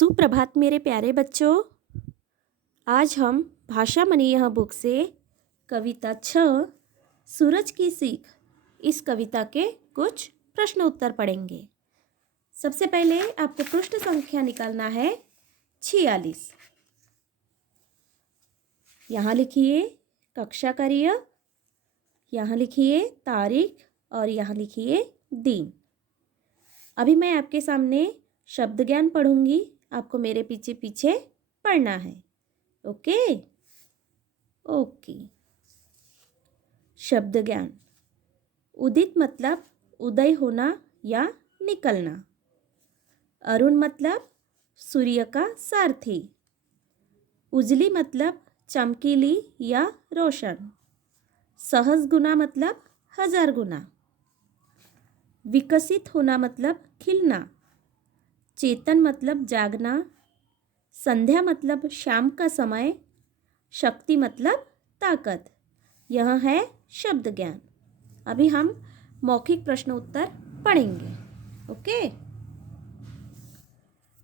सुप्रभात मेरे प्यारे बच्चों। आज हम भाषा मनी यह बुक से कविता 6 सूरज की सीख इस कविता के कुछ प्रश्न उत्तर पढ़ेंगे। सबसे पहले आपको पृष्ठ संख्या निकालना है 46। यहाँ लिखिए कक्षा कार्य, यहाँ लिखिए तारीख और यहाँ लिखिए दिन। अभी मैं आपके सामने शब्द ज्ञान पढ़ूंगी, आपको मेरे पीछे पीछे पढ़ना है। Okay okay. शब्द ज्ञान। उदित मतलब उदय होना या निकलना। अरुण मतलब सूर्य का सारथी। उजली मतलब चमकीली या रोशन। सहज गुना मतलब 1000 गुना। विकसित होना मतलब खिलना। चेतन मतलब जागना। संध्या मतलब शाम का समय। शक्ति मतलब ताकत। यह है शब्द ज्ञान। अभी हम मौखिक प्रश्न उत्तर पढ़ेंगे। ओके।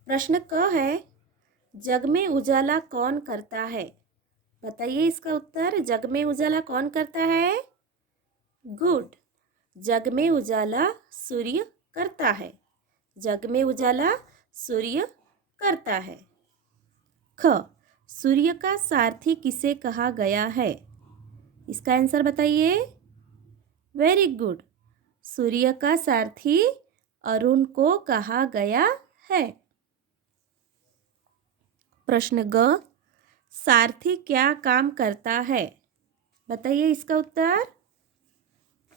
प्रश्न क है, जग में उजाला कौन करता है? बताइए इसका उत्तर। जग में उजाला कौन करता है? गुड। जग में उजाला सूर्य करता है। जग में उजाला सूर्य करता है। ख, सूर्य का सारथी किसे कहा गया है? इसका आंसर बताइए। Very good. सूर्य का सारथी अरुण को कहा गया है। प्रश्न ग, सारथी क्या काम करता है? बताइए इसका उत्तर।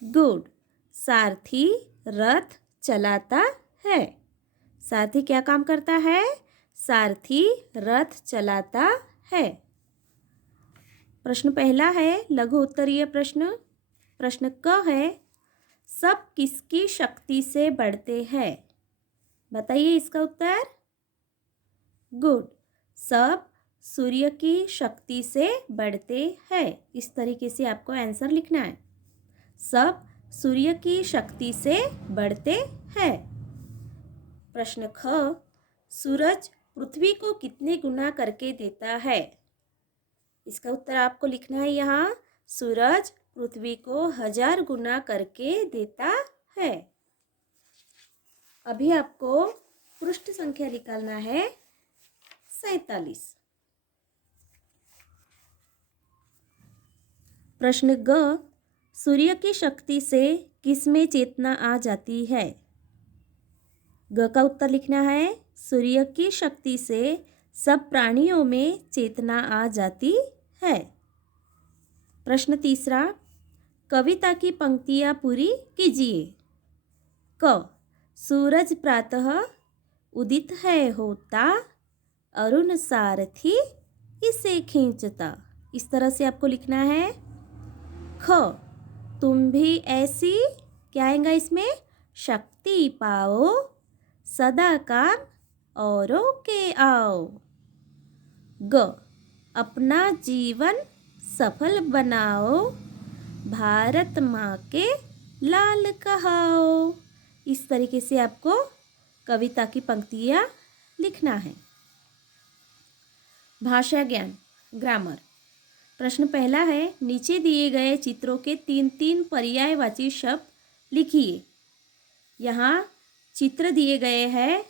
गुड। सारथी रथ चलाता है। सारथी क्या काम करता है? सारथी रथ चलाता है। प्रश्न पहला है लघु उत्तरीय प्रश्न। प्रश्न क है, सब किसकी शक्ति से बढ़ते हैं? बताइए इसका उत्तर। गुड। सब सूर्य की शक्ति से बढ़ते हैं। इस तरीके से आपको आंसर लिखना है। सब सूर्य की शक्ति से बढ़ते हैं। प्रश्न ख, सूरज पृथ्वी को कितने गुना करके देता है? इसका उत्तर आपको लिखना है यहाँ। सूरज पृथ्वी को 1000 गुना करके देता है। अभी आपको पृष्ठ संख्या निकालना है 47। प्रश्न ग, सूर्य की शक्ति से किसमें चेतना आ जाती है? ग का उत्तर लिखना है। सूर्य की शक्ति से सब प्राणियों में चेतना आ जाती है। प्रश्न तीसरा, कविता की पंक्तियाँ पूरी कीजिए। क, सूरज प्रातः उदित है होता, अरुण सारथी इसे खींचता। इस तरह से आपको लिखना है। ख, तुम भी ऐसी, क्या आएगा इसमें? शक्ति पाओ, सदा काम औरों के आओ। ग, अपना जीवन सफल बनाओ, भारत माँ के लाल कहाओ। इस तरीके से आपको कविता की पंक्तियाँ लिखना है। भाषा ज्ञान, ग्रामर। प्रश्न पहला है, नीचे दिए गए चित्रों के 3-3 पर्यायवाची शब्द लिखिए। यहाँ चित्र दिए गए हैं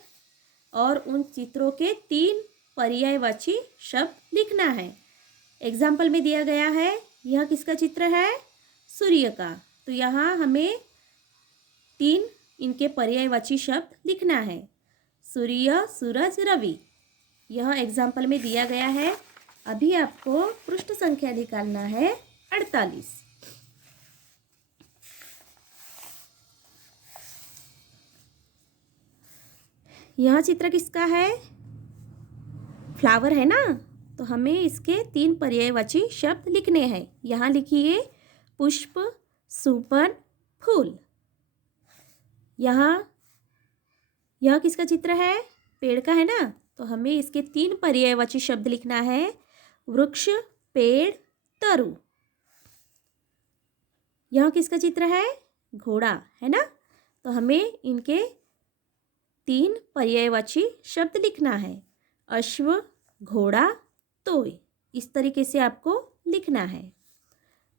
और उन चित्रों के 3 पर्यायवाची शब्द लिखना है। एग्जाम्पल में दिया गया है, यह किसका चित्र है? सूर्य का। तो यहाँ हमें 3 इनके पर्यायवाची शब्द लिखना है। सूर्य, सूरज, रवि। यह एग्जाम्पल में दिया गया है। अभी आपको पृष्ठ संख्या निकालना है 48। यह चित्र किसका है? फ्लावर है ना, तो हमें इसके 3 पर्यायवाची शब्द लिखने हैं। यहाँ लिखिए पुष्प, सुपन, फूल। यहाँ यह किसका चित्र है? पेड़ का है ना, तो हमें इसके 3 पर्यायवाची शब्द लिखना है। वृक्ष, पेड़, तरु। यह किसका चित्र है? घोड़ा है ना, तो हमें इनके 3 पर्यायवाची शब्द लिखना है। अश्व, घोड़ा, तोय। इस तरीके से आपको लिखना है।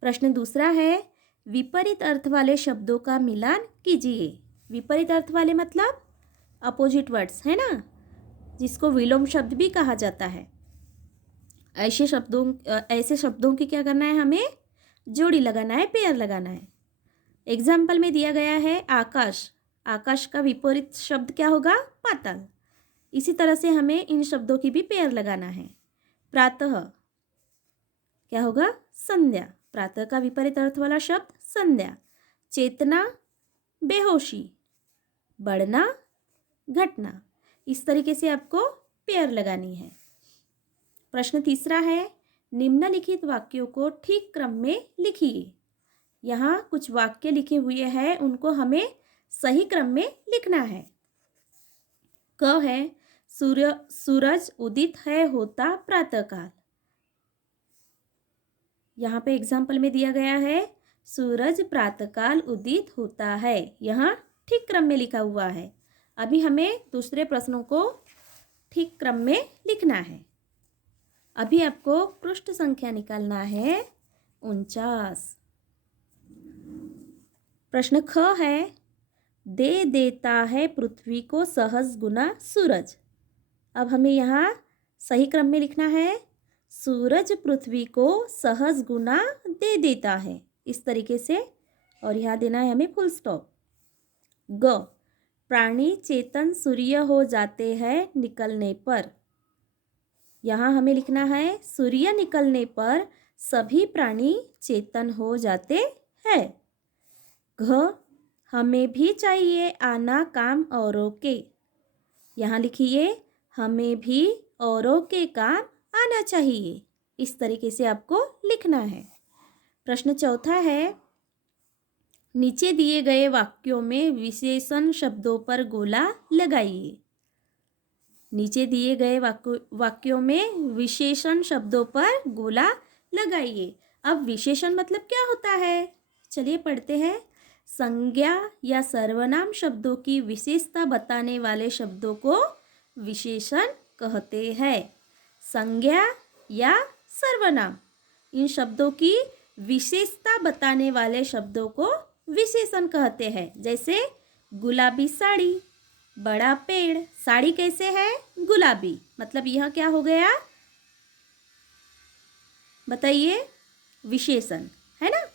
प्रश्न दूसरा है, विपरीत अर्थ वाले शब्दों का मिलान कीजिए। विपरीत अर्थ वाले मतलब अपोजिट वर्ड्स है ना, जिसको विलोम शब्द भी कहा जाता है। ऐसे शब्दों की क्या करना है, हमें जोड़ी लगाना है, पेयर लगाना है। एग्जाम्पल में दिया गया है आकाश। आकाश का विपरीत शब्द क्या होगा, पाताल। इसी तरह से हमें इन शब्दों की भी पेयर लगाना है। प्रातः क्या होगा, संध्या। प्रातः का विपरीत अर्थ वाला शब्द संध्या। चेतना, बेहोशी। बढ़ना, घटना। इस तरीके से आपको पेयर लगानी है। प्रश्न तीसरा है, निम्नलिखित वाक्यों को ठीक क्रम में लिखिए। यहाँ कुछ वाक्य लिखे हुए हैं, उनको हमें सही क्रम में लिखना है। क है, सूरज उदित है होता प्रातःकाल। यहाँ पे एग्जाम्पल में दिया गया है, सूरज प्रातःकाल उदित होता है। यहाँ ठीक क्रम में लिखा हुआ है। अभी हमें दूसरे प्रश्नों को ठीक क्रम में लिखना है। अभी आपको पृष्ठ संख्या निकालना है 49। प्रश्न ख है, दे देता है पृथ्वी को सहज गुना सूरज। अब हमें यहाँ सही क्रम में लिखना है, सूरज पृथ्वी को सहज गुना दे देता है, इस तरीके से। और यहाँ देना है हमें फुल स्टॉप। ग, प्राणी चेतन सूर्य हो जाते हैं निकलने पर। यहाँ हमें लिखना है, सूर्य निकलने पर सभी प्राणी चेतन हो जाते हैं। घ, हमें भी चाहिए आना काम औरों के। यहाँ लिखिए, हमें भी औरों के काम आना चाहिए। इस तरीके से आपको लिखना है। प्रश्न चौथा है, नीचे दिए गए वाक्यों में विशेषण शब्दों पर गोला लगाइए। नीचे दिए गए वाक्यों में विशेषण शब्दों पर गोला लगाइए। अब विशेषण मतलब क्या होता है, चलिए पढ़ते हैं। संज्ञा या सर्वनाम शब्दों की विशेषता बताने वाले शब्दों को विशेषण कहते हैं। संज्ञा या सर्वनाम, इन शब्दों की विशेषता बताने वाले शब्दों को विशेषण कहते हैं। जैसे गुलाबी साड़ी, बड़ा पेड़। साड़ी कैसे है, गुलाबी, मतलब यह क्या हो गया, बताइए, विशेषण है ना।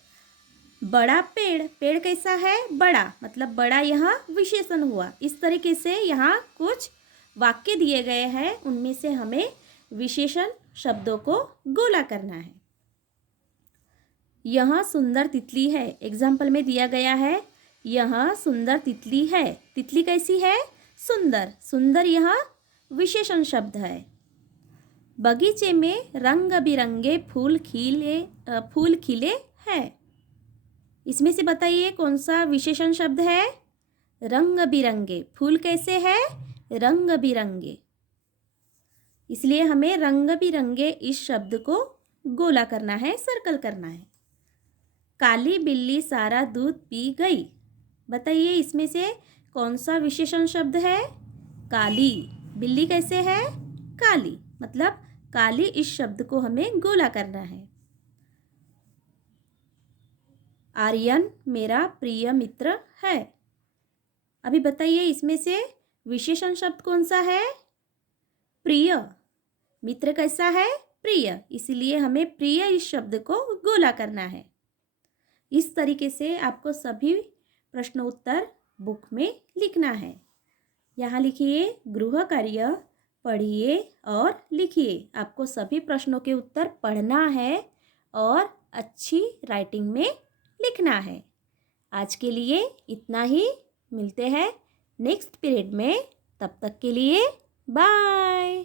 बड़ा पेड़, पेड़ कैसा है, बड़ा, मतलब बड़ा यहाँ विशेषण हुआ। इस तरीके से यहाँ कुछ वाक्य दिए गए हैं, उनमें से हमें विशेषण शब्दों को गोला करना है। यहाँ सुंदर तितली है। एग्जाम्पल में दिया गया है, यहाँ सुंदर तितली है। तितली कैसी है, सुंदर। सुंदर यहाँ विशेषण शब्द है। बगीचे में रंग बिरंगे फूल खिले हैं। इसमें से बताइए कौन सा विशेषण शब्द है, रंग बिरंगे। फूल कैसे है, रंग बिरंगे। इसलिए हमें रंग बिरंगे इस शब्द को गोला करना है, सर्कल करना है। काली बिल्ली सारा दूध पी गई। बताइए इसमें से कौन सा विशेषण शब्द है, काली। बिल्ली कैसे है, काली, मतलब काली इस शब्द को हमें गोला करना है। आर्यन मेरा प्रिय मित्र है। अभी बताइए इसमें से विशेषण शब्द कौन सा है, प्रिय। मित्र कैसा है, प्रिय, इसलिए हमें प्रिय इस शब्द को गोला करना है। इस तरीके से आपको सभी प्रश्न उत्तर बुक में लिखना है। यहाँ लिखिए, गृह कार्य पढ़िए और लिखिए। आपको सभी प्रश्नों के उत्तर पढ़ना है और अच्छी राइटिंग में लिखना है। आज के लिए इतना ही। मिलते हैं नेक्स्ट पीरियड में। तब तक के लिए बाय।